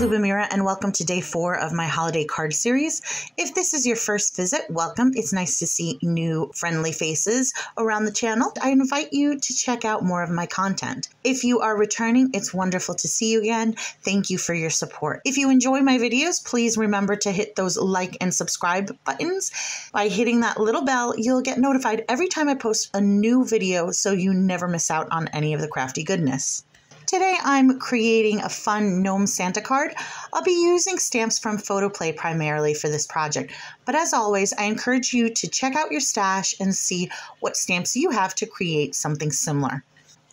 Lubomira, and welcome to day 4 of my holiday card series. If this is your first visit, welcome. It's nice to see new friendly faces around the channel. I invite you to check out more of my content. If you are returning, it's wonderful to see you again. Thank you for your support. If you enjoy my videos, please remember to hit those like and subscribe buttons. By hitting that little bell, you'll get notified every time I post a new video so you never miss out on any of the crafty goodness. Today I'm creating a fun gnome Santa card. I'll be using stamps from Photoplay primarily for this project, but as always, I encourage you to check out your stash and see what stamps you have to create something similar.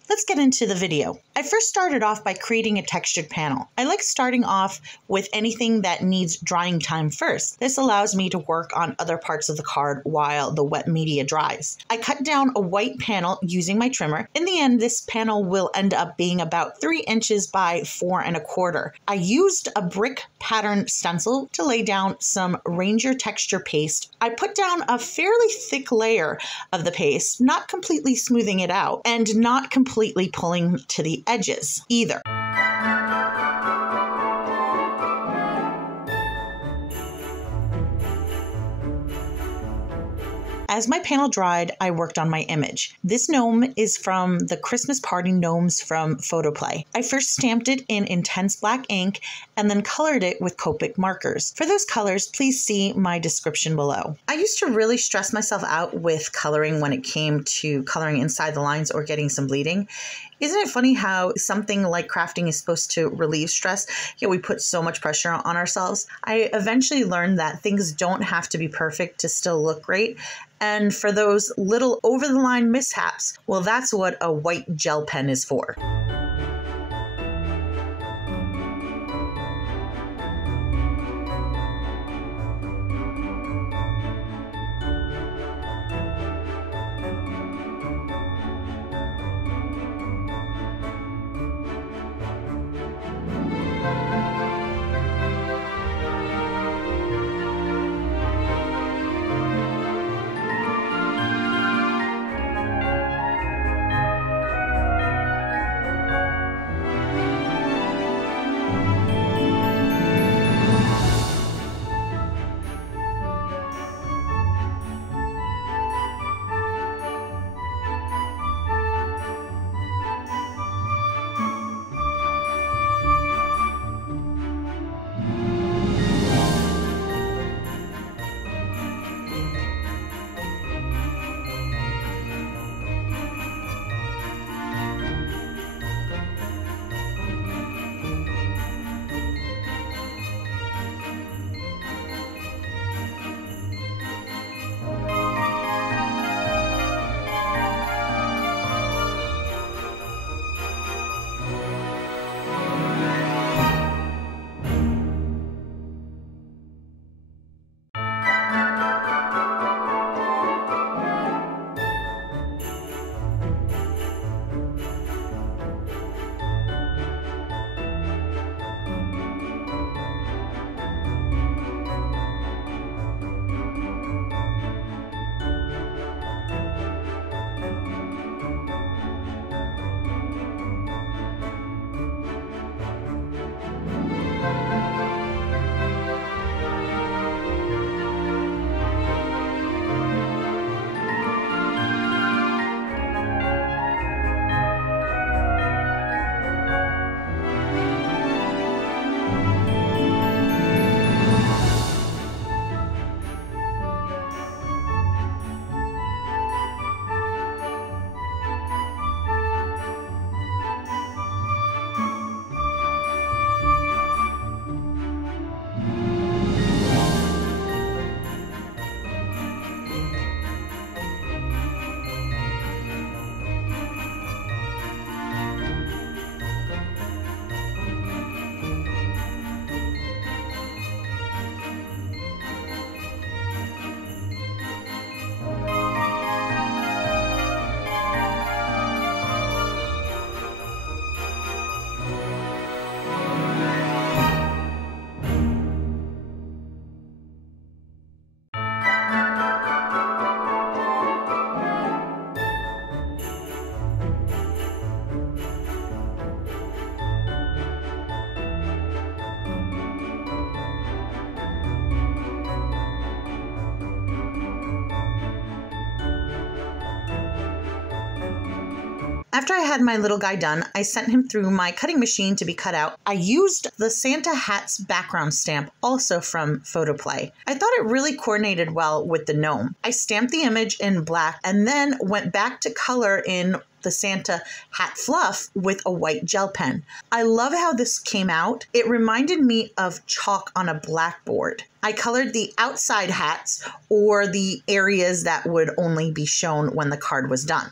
Let's get into the video. I first started off by creating a textured panel. I like starting off with anything that needs drying time first. This allows me to work on other parts of the card while the wet media dries. I cut down a white panel using my trimmer. In the end, this panel will end up being about 3 inches by 4 1/4. I used a brick pattern stencil to lay down some Ranger texture paste. I put down a fairly thick layer of the paste, not completely smoothing it out and not completely pulling to the edges either. As my panel dried, I worked on my image. This gnome is from the Christmas Party Gnomes from Photoplay. I first stamped it in intense black ink and then colored it with Copic markers. For those colors, please see my description below. I used to really stress myself out with coloring when it came to coloring inside the lines or getting some bleeding. Isn't it funny how something like crafting is supposed to relieve stress, yet we put so much pressure on ourselves? I eventually learned that things don't have to be perfect to still look great. And for those little over-the-line mishaps, well, that's what a white gel pen is for. After I had my little guy done, I sent him through my cutting machine to be cut out. I used the Santa hat's background stamp, also from Photoplay. I thought it really coordinated well with the gnome. I stamped the image in black and then went back to color in the Santa hat fluff with a white gel pen. I love how this came out. It reminded me of chalk on a blackboard. I colored the outside hats, or the areas that would only be shown when the card was done.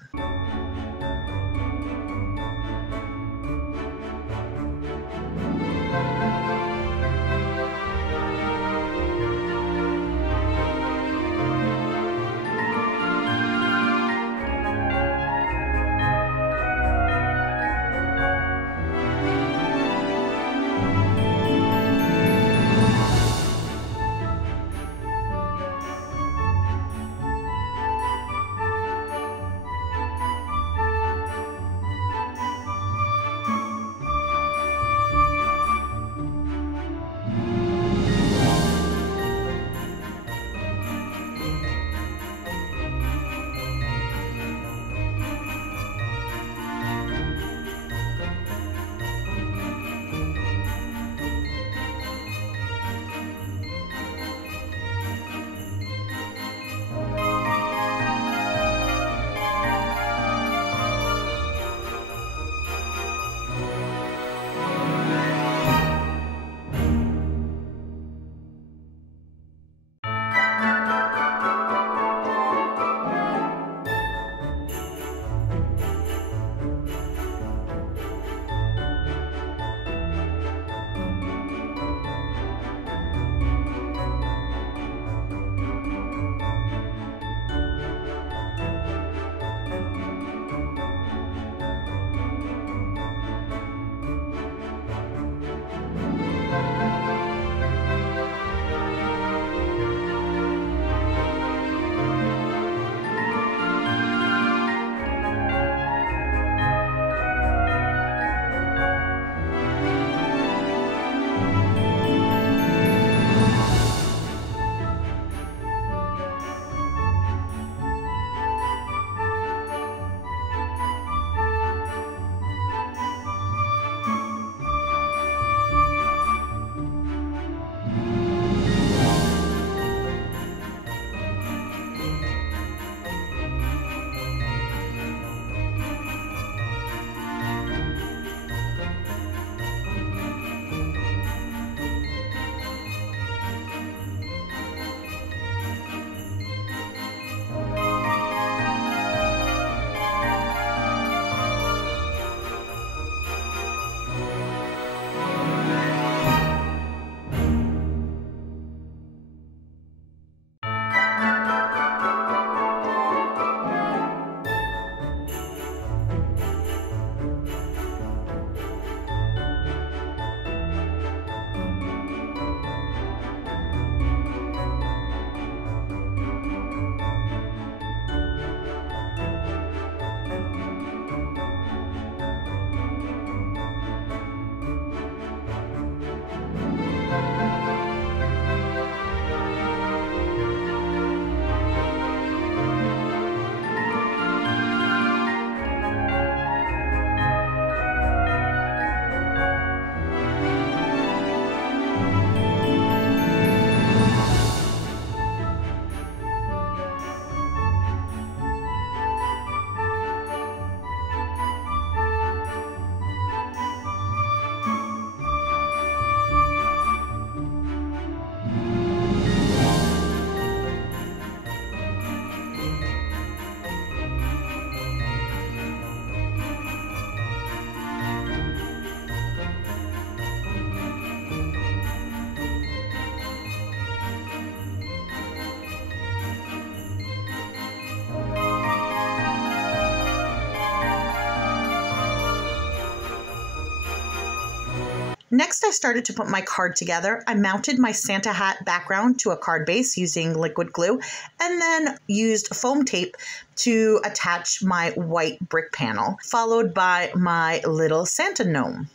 Next, I started to put my card together. I mounted my Santa hat background to a card base using liquid glue, and then used foam tape to attach my white brick panel, followed by my little Santa gnome.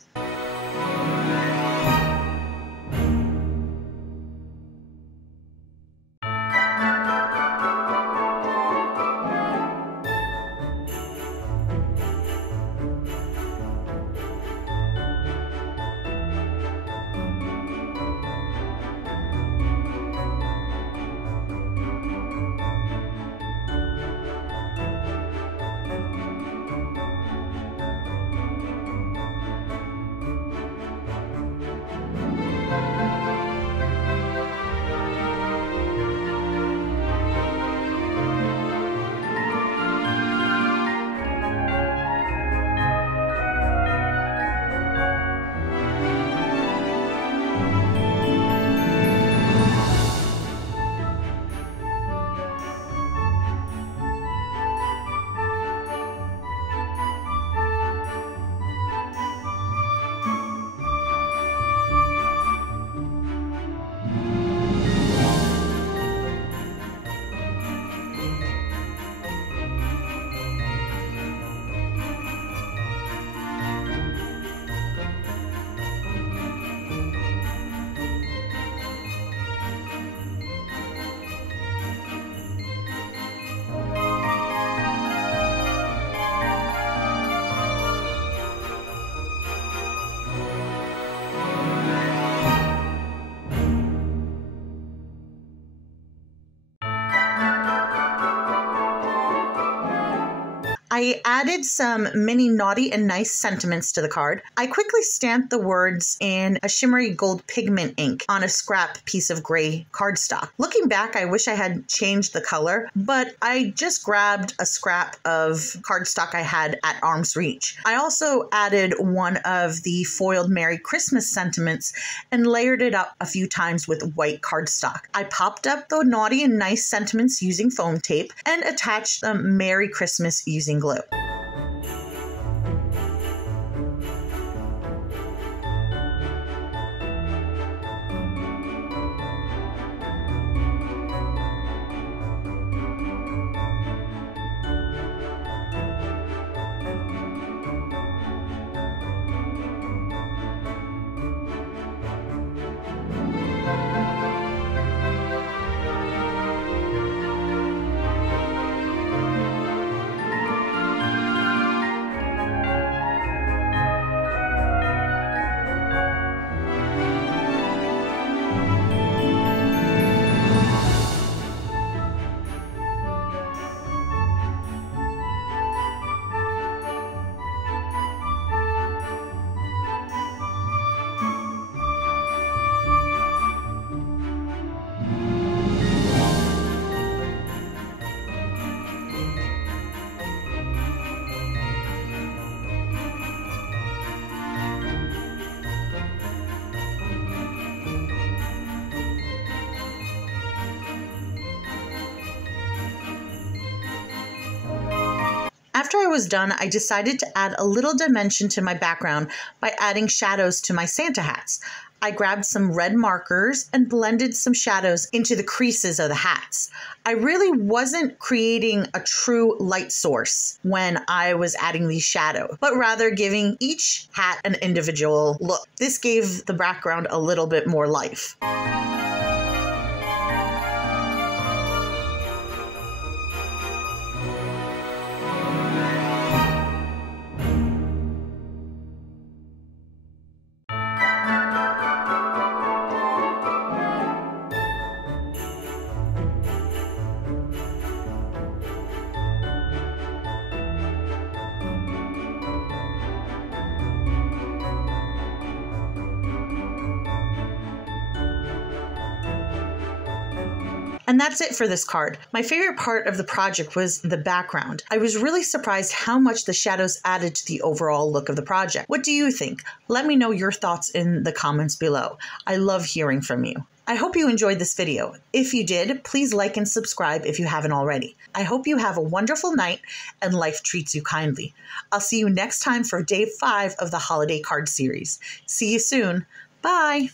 I added some mini naughty and nice sentiments to the card. I quickly stamped the words in a shimmery gold pigment ink on a scrap piece of gray cardstock. Looking back, I wish I had changed the color, but I just grabbed a scrap of cardstock I had at arm's reach. I also added one of the foiled Merry Christmas sentiments and layered it up a few times with white cardstock. I popped up the naughty and nice sentiments using foam tape and attached the Merry Christmas using glue. After I was done, I decided to add a little dimension to my background by adding shadows to my Santa hats. I grabbed some red markers and blended some shadows into the creases of the hats. I really wasn't creating a true light source when I was adding these shadows, but rather giving each hat an individual look. This gave the background a little bit more life. And that's it for this card. My favorite part of the project was the background. I was really surprised how much the shadows added to the overall look of the project. What do you think? Let me know your thoughts in the comments below. I love hearing from you. I hope you enjoyed this video. If you did, please like and subscribe if you haven't already. I hope you have a wonderful night and life treats you kindly. I'll see you next time for day 5 of the Holiday Card Series. See you soon. Bye.